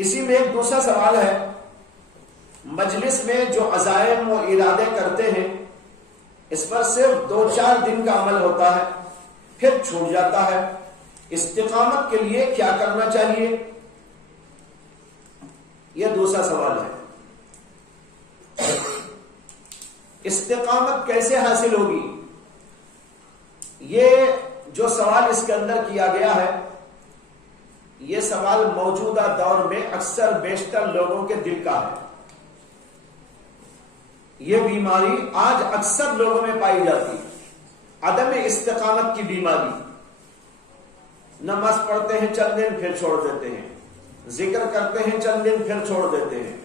اسی میں ایک دوسرا سوال ہے، مجلس میں جو عزائم و ارادے کرتے ہیں اس پر صرف 2-4 دن کا عمل ہوتا ہے پھر چھوٹ جاتا ہے، استقامت کے لیے کیا کرنا چاہیے؟ یہ دوسرا سوال ہے۔ استقامت کیسے حاصل ہوگی؟ یہ جو سوال اس کے اندر کیا گیا ہے، یہ سوال موجودہ دور میں اکثر بیشتر لوگوں کے دل کا ہے۔ یہ بیماری آج اکثر لوگوں میں پائی جاتی ہے، عدم استقامت کی بیماری۔ نماز پڑھتے ہیں چند دن پھر چھوڑ دیتے ہیں، ذکر کرتے ہیں چند دن پھر چھوڑ دیتے ہیں،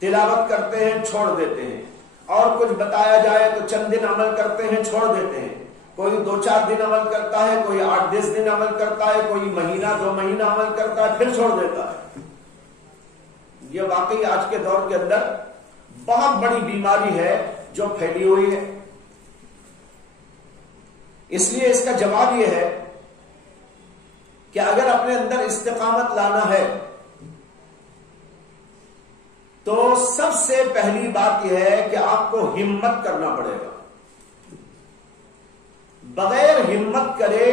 تلاوت کرتے ہیں چھوڑ دیتے ہیں، اور کچھ بتایا جائے تو چند دن عمل کرتے ہیں چھوڑ دیتے ہیں، کوئی 2-4 دن عمل کرتا ہے، کوئی 8-10 دن عمل کرتا ہے، کوئی مہینہ 2 مہینہ عمل کرتا ہے پھر چھوڑ دیتا ہے۔ یہ واقعی آج کے دور کے اندر بہت بڑی بیماری ہے جو پھیلی ہوئی ہے۔ اس لیے اس کا جواب یہ ہے کہ اگر اپنے اندر استقامت لانا ہے تو سب سے پہلی بات یہ ہے کہ آپ کو ہمت کرنا پڑے گا۔ بغیر ہمت کرے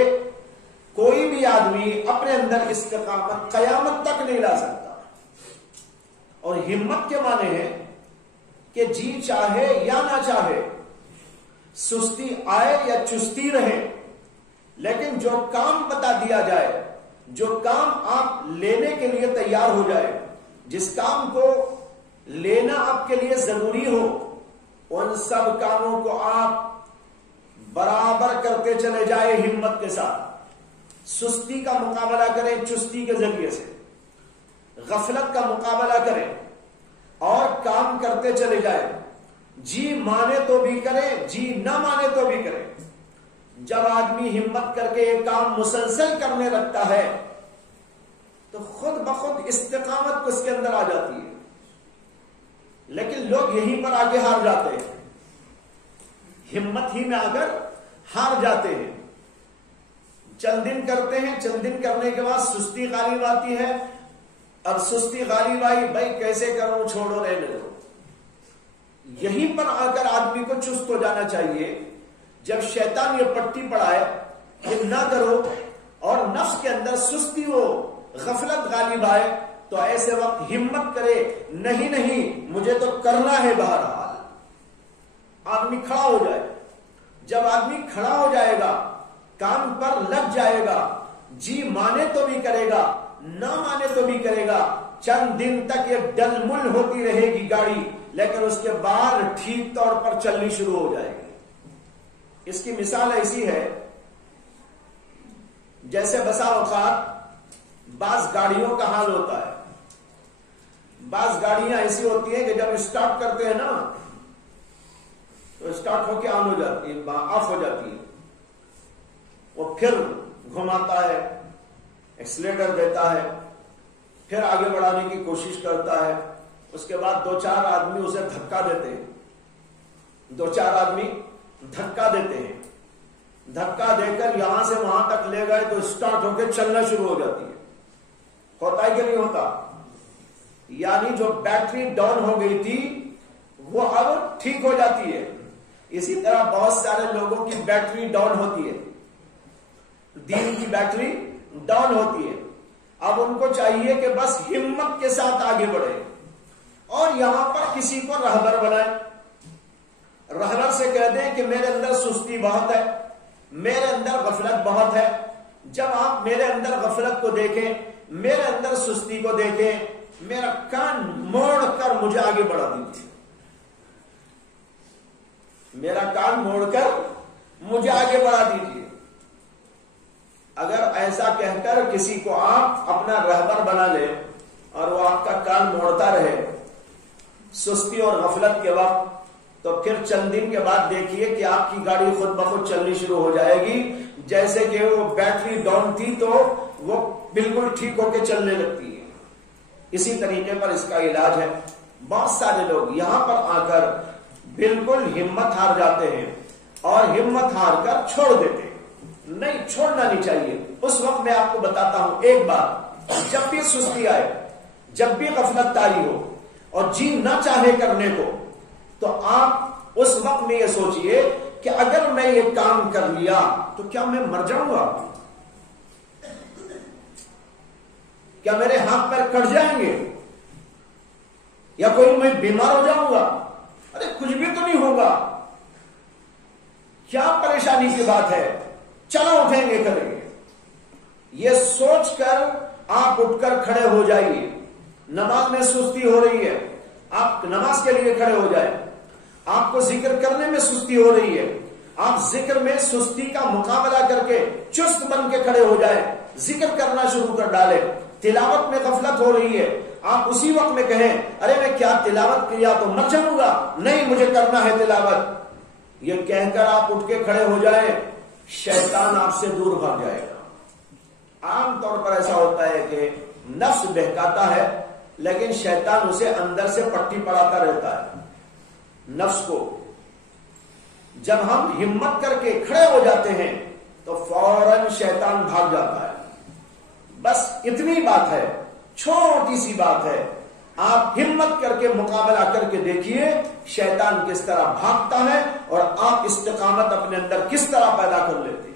کوئی بھی آدمی اپنے اندر استقامت قیامت تک نہیں لا سکتا۔ اور ہمت کے معنی ہے کہ جی چاہے یا نہ چاہے، سستی آئے یا چستی رہے، لیکن جو کام بتا دیا جائے، جو کام آپ لینے کے لیے تیار ہو جائے، جس کام کو لینا آپ کے لیے ضروری ہو، ان سب کاموں کو آپ برابر کرتے چلے جائے ہمت کے ساتھ۔ سستی کا مقابلہ کریں چستی کے ذریعے سے، غفلت کا مقابلہ کریں اور کام کرتے چلے جائیں، جی مانے تو بھی کریں، جی نہ مانے تو بھی کریں۔ جب آدمی ہمت کر کے ایک کام مسلسل کرنے لگتا ہے تو خود بخود استقامت اس کے اندر آ جاتی ہے۔ لیکن لوگ یہیں پر آگے ہار جاتے ہیں، ہمت ہی میں آ کر ہار جاتے ہیں۔ چند دن کرتے ہیں، چند دن کرنے کے بعد سستی غالب آتی ہے۔ اب سستی غالب آئی، بھائی کیسے کروں، چھوڑو رہنے دو۔ یہیں پر آ کر آدمی کو چست ہو جانا چاہیے۔ جب شیطان یہ پٹی پڑھائے کہ نہ کرو اور نفس کے اندر سستی ہو، غفلت غالب آئے، تو ایسے وقت ہمت کرے، نہیں نہیں مجھے تو کرنا ہے بہرحال۔ آدمی کھڑا ہو جائے۔ جب آدمی کھڑا ہو جائے گا، کام پر لگ جائے گا، جی مانے تو بھی کرے گا، نہ مانے تو بھی کرے گا۔ چند دن تک یہ ڈل مل ہوتی رہے گی گاڑی، لیکن اس کے بعد ٹھیک طور پر چلنی شروع ہو جائے گی۔ اس کی مثال ایسی ہے جیسے بسا اوقات بعض گاڑیوں کا حال ہوتا ہے۔ بعض گاڑیاں ایسی ہوتی ہیں کہ جب اسٹارٹ کرتے ہیں نا تو اسٹارٹ ہو کے آن ہو جاتی ہے، آف ہو جاتی ہے، وہ پھر گھماتا ہے، ایکسیلیٹر دیتا ہے، پھر آگے بڑھانے کی کوشش کرتا ہے۔ اس کے بعد 2-4 آدمی اسے دھکا دیتے ہیں، 2-4 آدمی دھکا دیتے ہیں، دھکا دے کر یہاں سے وہاں تک لے گئے تو اسٹارٹ ہو کے چلنا شروع ہو جاتی ہے۔ ہوتا ہے کہ نہیں ہوتا؟ یعنی جو بیٹری ڈاؤن ہو گئی تھی وہ اب ٹھیک ہو جاتی ہے۔ اسی طرح بہت سارے لوگوں کی بیٹری ڈاؤن ہوتی ہے، دین کی بیٹری ڈاؤن ہوتی ہے۔ اب ان کو چاہیے کہ بس ہمت کے ساتھ آگے بڑھے اور یہاں پر کسی کو رہبر بنائیں۔ رہبر سے کہہ دیں کہ میرے اندر سستی بہت ہے، میرے اندر غفلت بہت ہے۔ جب آپ میرے اندر غفلت کو دیکھیں، میرے اندر سستی کو دیکھیں، میرا کان موڑ کر مجھے آگے بڑھا دیجیے، میرا کان موڑ کر مجھے آگے بڑھا دیجیے۔ اگر ایسا کہہ کر کسی کو آپ اپنا رہبر بنا لیں اور وہ آپ کا کان موڑتا رہے سستی اور غفلت کے وقت، تو پھر چند دن کے بعد دیکھیے کہ آپ کی گاڑی خود بخود چلنی شروع ہو جائے گی۔ جیسے کہ وہ بیٹری ڈاؤن تھی تو وہ بالکل ٹھیک ہو کے چلنے لگتی ہے۔ اسی طریقے پر اس کا علاج ہے۔ بہت سارے لوگ یہاں پر آ کر بالکل ہمت ہار جاتے ہیں اور ہمت ہار کر چھوڑ دیتے ہیں۔ نہیں، چھوڑنا نہیں چاہیے۔ اس وقت میں آپ کو بتاتا ہوں ایک بات، جب بھی سستی آئے، جب بھی غفلت طاری ہو اور جی نہ چاہے کرنے کو، تو آپ اس وقت میں یہ سوچئے کہ اگر میں یہ کام کر لیا تو کیا میں مر جاؤں گا؟ کیا میرے ہاتھ پیر کٹ جائیں گے؟ یا کوئی میں بیمار ہو جاؤں گا؟ ارے کچھ بھی تو نہیں ہوگا، کیا پریشانی کی بات ہے، چلو اٹھیں گے کریں گے۔ یہ سوچ کر آپ اٹھ کر کھڑے ہو جائیے۔ نماز میں سستی ہو رہی ہے، آپ نماز کے لیے کھڑے ہو جائیں۔ آپ کو ذکر کرنے میں سستی ہو رہی ہے، آپ ذکر میں سستی کا مقابلہ کر کے چست بن کے کھڑے ہو جائیں، ذکر کرنا شروع کر ڈالیں۔ تلاوت میں غفلت ہو رہی ہے، آپ اسی وقت میں کہیں ارے میں کیا تلاوت کیا تو مر جاؤں گا، نہیں مجھے کرنا ہے تلاوت، یہ کہہ کر آپ اٹھ کے کھڑے ہو جائیں، شیطان آپ سے دور بھاگ جائے گا۔ عام طور پر ایسا ہوتا ہے کہ نفس بہکاتا ہے لیکن شیطان اسے اندر سے پٹی پڑاتا رہتا ہے۔ نفس کو جب ہم ہمت کر کے کھڑے ہو جاتے ہیں تو فوراً شیطان بھاگ جاتا ہے۔ بس اتنی بات ہے، چھوٹی سی بات ہے، آپ ہمت کر کے مقابلہ کر کے دیکھیے شیطان کس طرح بھاگتا ہے اور آپ استقامت اپنے اندر کس طرح پیدا کر لیتے ہیں۔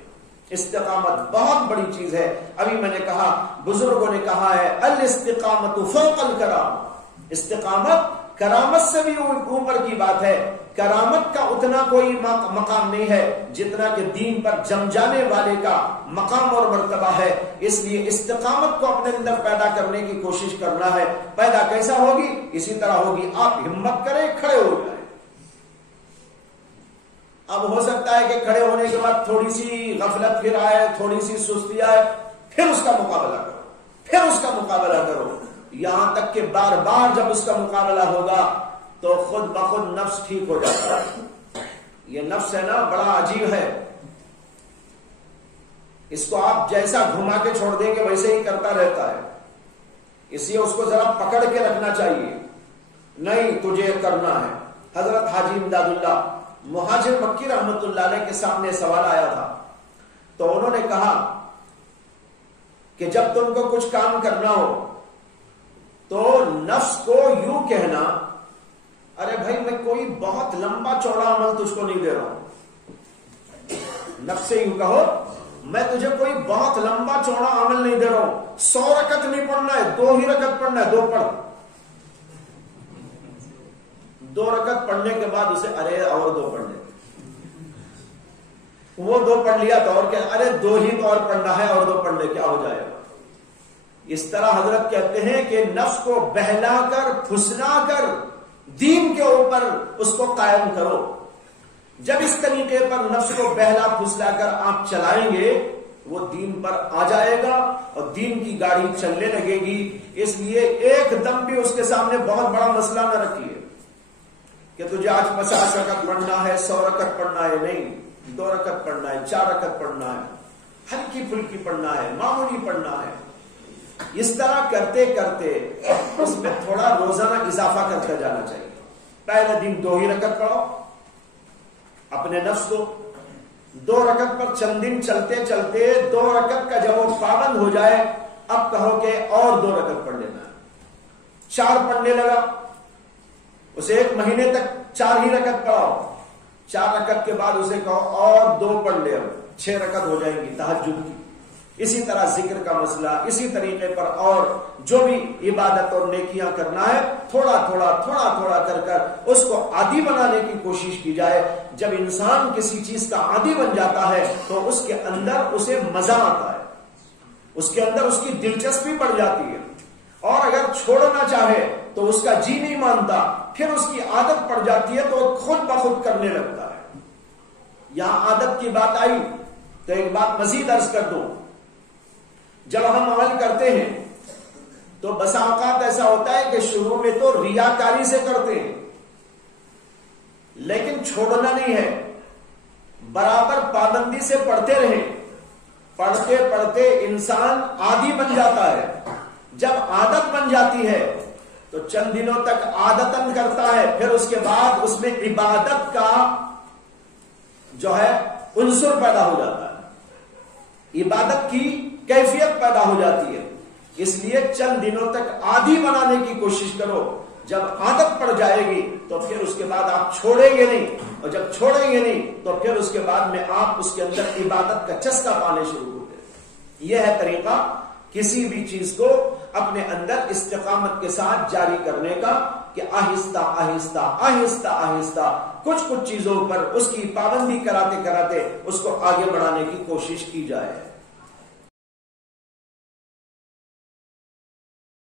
استقامت بہت بڑی چیز ہے۔ ابھی میں نے کہا، بزرگوں نے کہا ہے الاستقامت فوق الکرام، استقامت کرامت سے بھی اوپر کی بات ہے۔ کرامت کا اتنا کوئی مقام نہیں ہے جتنا کہ دین پر جم جانے والے کا مقام اور مرتبہ ہے۔ اس لیے استقامت کو اپنے اندر پیدا کرنے کی کوشش کرنا ہے۔ پیدا کیسا ہوگی؟ اسی طرح ہوگی، آپ ہمت کریں، کھڑے ہو جائیں۔ اب ہو سکتا ہے کہ کھڑے ہونے کے بعد تھوڑی سی غفلت پھر آئے، تھوڑی سی سستی آئے، پھر اس کا مقابلہ کرو، پھر اس کا مقابلہ کرو، یہاں تک کہ بار بار جب اس کا مقابلہ ہوگا تو خود بخود نفس ٹھیک ہو جاتا ہے۔ یہ نفس ہے نا، بڑا عجیب ہے، اس کو آپ جیسا گھما کے چھوڑ دیں گے ویسے ہی کرتا رہتا ہے۔ اس لیے اس کو ذرا پکڑ کے رکھنا چاہیے، نہیں تجھے کرنا ہے۔ حضرت حاجی امداد اللہ مہاجر مکی رحمت اللہ علیہ کے سامنے سوال آیا تھا، تو انہوں نے کہا کہ جب تم کو کچھ کام کرنا ہو تو نفس کو یوں کہنا، ارے بھائی میں کوئی بہت لمبا چوڑا عمل تجھ کو نہیں دے رہا ہوں، نفس سے یوں کہو میں تجھے کوئی بہت لمبا چوڑا عمل نہیں دے رہا ہوں، 100 رکعت نہیں پڑھنا ہے، 2 ہی رکعت پڑھنا ہے، 2 پڑھ۔ 2 رکعت پڑھنے کے بعد اسے ارے اور 2 پڑھ لے، وہ 2 پڑھ لیا تو اور کیا، ارے 2 ہی تو اور پڑھنا ہے، اور 2 پڑھ لے، کیا ہو جائے گا۔ اس طرح حضرت کہتے ہیں کہ نفس کو بہلا کر پھسلا کر دین کے اوپر اس کو قائم کرو۔ جب اس طریقے پر نفس کو بہلا پھسلا کر آپ چلائیں گے وہ دین پر آ جائے گا اور دین کی گاڑی چلنے لگے گی۔ اس لیے ایک دم بھی اس کے سامنے بہت بڑا مسئلہ نہ رکھیے کہ تجھے آج 50 رکعت پڑھنا ہے، 100 رکعت پڑھنا ہے، نہیں، 2 رکعت پڑھنا ہے، 4 رکعت پڑھنا ہے، ہلکی پھلکی پڑھنا ہے، معمولی پڑھنا ہے۔ اس طرح کرتے کرتے اس میں تھوڑا روزانہ اضافہ کرتا جانا چاہیے۔ پہلے دن 2 ہی رکعت پڑھو، اپنے نفس کو 2 رکعت پر چند دن چلتے چلتے 2 رکعت کا جب وہ پابند ہو جائے اب کہو کہ اور 2 رکعت پڑھ لینا ہے، 4 پڑھنے لگا، اسے 1 مہینے تک 4 ہی رکعت پڑھاؤ، 4 رکعت کے بعد اسے کہو اور 2 پڑھ لے، اب 6 رکعت ہو جائیں گی تہجد کی۔ اسی طرح ذکر کا مسئلہ، اسی طریقے پر اور جو بھی عبادت اور نیکیاں کرنا ہے تھوڑا تھوڑا کر کر اس کو عادی بنانے کی کوشش کی جائے۔ جب انسان کسی چیز کا عادی بن جاتا ہے تو اس کے اندر اسے مزہ آتا ہے، اس کے اندر اس کی دلچسپی بڑھ جاتی ہے، اور اگر چھوڑنا چاہے تو اس کا جی نہیں مانتا، پھر اس کی عادت پڑ جاتی ہے تو وہ خود بخود کرنے لگتا ہے۔ یہاں عادت کی بات آئی تو ایک بات مزید عرض کر دوں، جب ہم عمل کرتے ہیں تو بسا اوقات ایسا ہوتا ہے کہ شروع میں تو ریاکاری سے کرتے ہیں لیکن چھوڑنا نہیں ہے، برابر پابندی سے پڑھتے رہیں، پڑھتے پڑھتے انسان عادی بن جاتا ہے۔ جب عادت بن جاتی ہے تو چند دنوں تک عادتاً کرتا ہے، پھر اس کے بعد اس میں عبادت کا جو ہے عنصر پیدا ہو جاتا ہے، عبادت کی کیفیت پیدا ہو جاتی ہے۔ اس لیے چند دنوں تک عادی بنانے کی کوشش کرو، جب عادت پڑ جائے گی تو پھر اس کے بعد آپ چھوڑیں گے نہیں، اور جب چھوڑیں گے نہیں تو پھر اس کے بعد میں آپ اس کے اندر عبادت کا چسکا پانے شروع ہو گئے۔ یہ ہے طریقہ کسی بھی چیز کو اپنے اندر استقامت کے ساتھ جاری کرنے کا، کہ آہستہ آہستہ آہستہ آہستہ کچھ چیزوں پر اس کی پابندی کراتے کراتے اس کو آگے بڑھانے کی کوشش کی جائے۔